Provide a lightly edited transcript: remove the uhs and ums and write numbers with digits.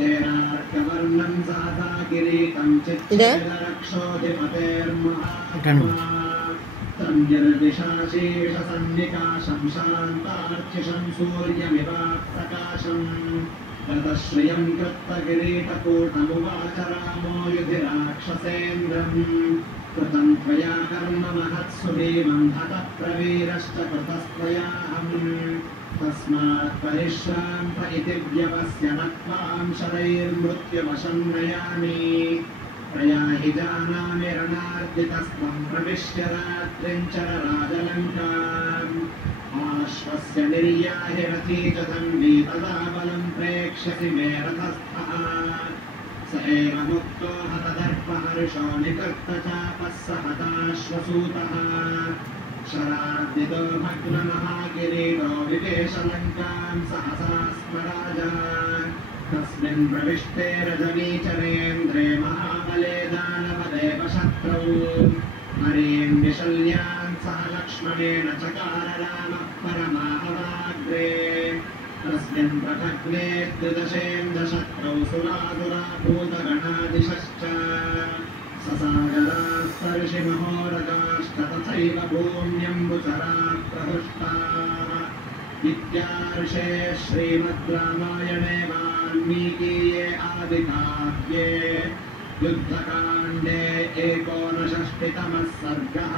तेनार्कवर्णं सहसा किरीटं चिच्छेदरक्षोधिपतेर्महात्मा तन्निर्विशाशेषसन्निकाशं शान्तार्चिषं सूर्यमिवाप्रकाशम् गतश्रियं कृत्तकिरीटकूटमुवाच रामो युधिराक्षसेन्द्रम् कृतं त्वया कर्म महत्सु देवं हतः प्रवीरश्च कृतस्त्वयाहम् तस्मात् परिश्रान्त इति व्यवस्य न त्वां शरैर्मृत्युवशं नयामि प्रयाहि जानामि रणार्जितस्त्वं प्रविश्य रात्रिं चरराजलङ्काम् आश्वस्य निर्याहि रथी च धन्वी तदा बलं प्रेक्ष्यसि मे रथस्थः स एव मुक्तो हतदर्पहर्षो निकर्तचापः स हताश्वसूतः शरार्दितो भग्नमहाकिरीटो विवेशलङ्कां सहसा स्मराजः तस्मिन् प्रविष्टे रजनीचरेन्द्रे महाबले दानवदेव शत्रौ हरीं विशल्यान् सह लक्ष्मणेन चकार रामः परमाहवाग्रे तस्मिन् प्रभग्ने त्रिदशेन्द्रशत्रौ सुरासुराभूतगणादिशश्च ससागराः सर्षिमहोरगाश्च तथैव भूम्यम्बुचराः प्रहृष्टाः इत्यार्षे श्रीमद् रामायणे वाल्मीकीये आदिकाव्ये युद्धकाण्डे 59तमः सर्गः।